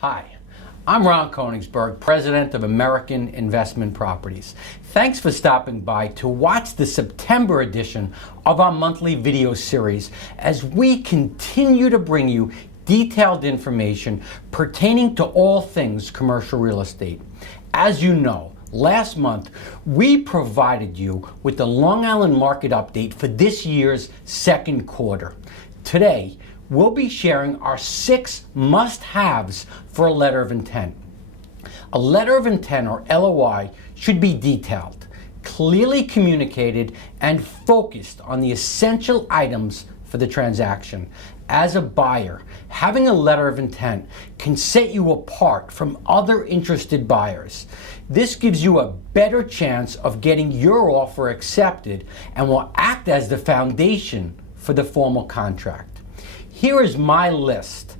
Hi, I'm Ron Koenigsberg, President of American Investment Properties. Thanks for stopping by to watch the September edition of our monthly video series as we continue to bring you detailed information pertaining to all things commercial real estate. As you know, last month we provided you with the Long Island market update for this year's second quarter. Today, we'll be sharing our 6 must-haves for a letter of intent. A letter of intent, or LOI, should be detailed, clearly communicated, and focused on the essential items for the transaction. As a buyer, having a letter of intent can set you apart from other interested buyers. This gives you a better chance of getting your offer accepted and will act as the foundation for the formal contract. Here is my list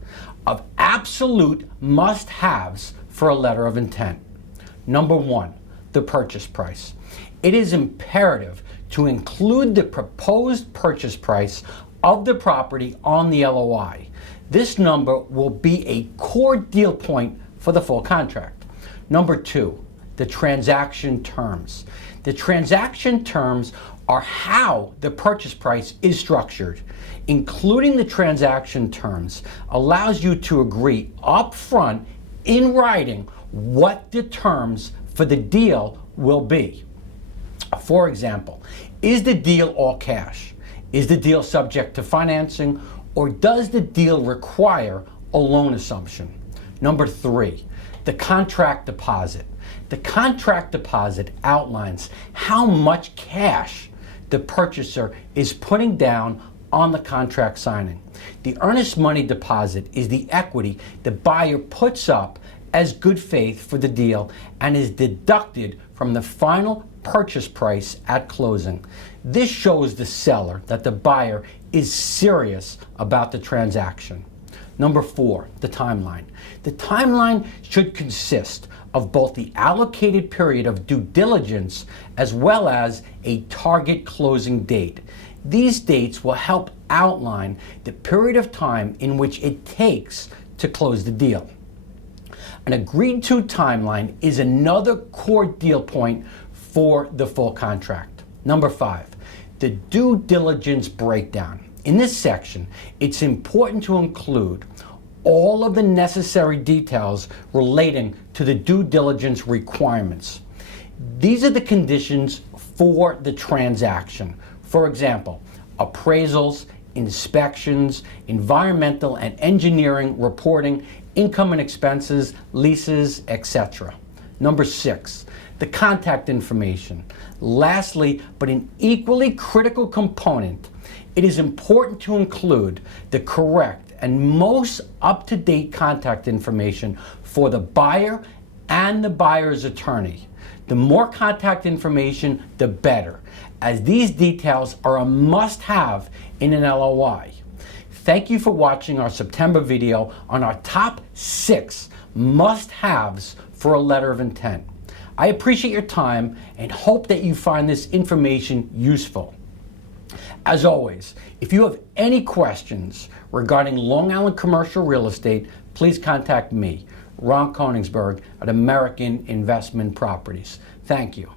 of absolute must-haves for a letter of intent. Number 1, the purchase price. It is imperative to include the proposed purchase price of the property on the LOI. This number will be a core deal point for the full contract. Number 2, the transaction terms. The transaction terms are how the purchase price is structured. Including the transaction terms allows you to agree up front in writing what the terms for the deal will be. For example, is the deal all cash? Is the deal subject to financing, or does the deal require a loan assumption? Number 3, the contract deposit. The contract deposit outlines how much cash the purchaser is putting down on the contract signing. The earnest money deposit is the equity the buyer puts up as good faith for the deal and is deducted from the final purchase price at closing. This shows the seller that the buyer is serious about the transaction. Number 4, the timeline. The timeline should consist of both the allocated period of due diligence as well as a target closing date. These dates will help outline the period of time in which it takes to close the deal. An agreed to timeline is another core deal point for the full contract. Number 5, the due diligence breakdown. In this section, it's important to include all of the necessary details relating to the due diligence requirements. These are the conditions for the transaction. For example, appraisals, inspections, environmental and engineering reporting, income and expenses, leases, etc. Number 6, the contact information. Lastly, but an equally critical component, it is important to include the correct and most up-to-date contact information for the buyer and the buyer's attorney. The more contact information, the better, as these details are a must-have in an LOI. Thank you for watching our September video on our top 6 must-haves for a letter of intent. I appreciate your time and hope that you find this information useful. As always, if you have any questions regarding Long Island commercial real estate, please contact me, Ron Koenigsberg, at American Investment Properties. Thank you.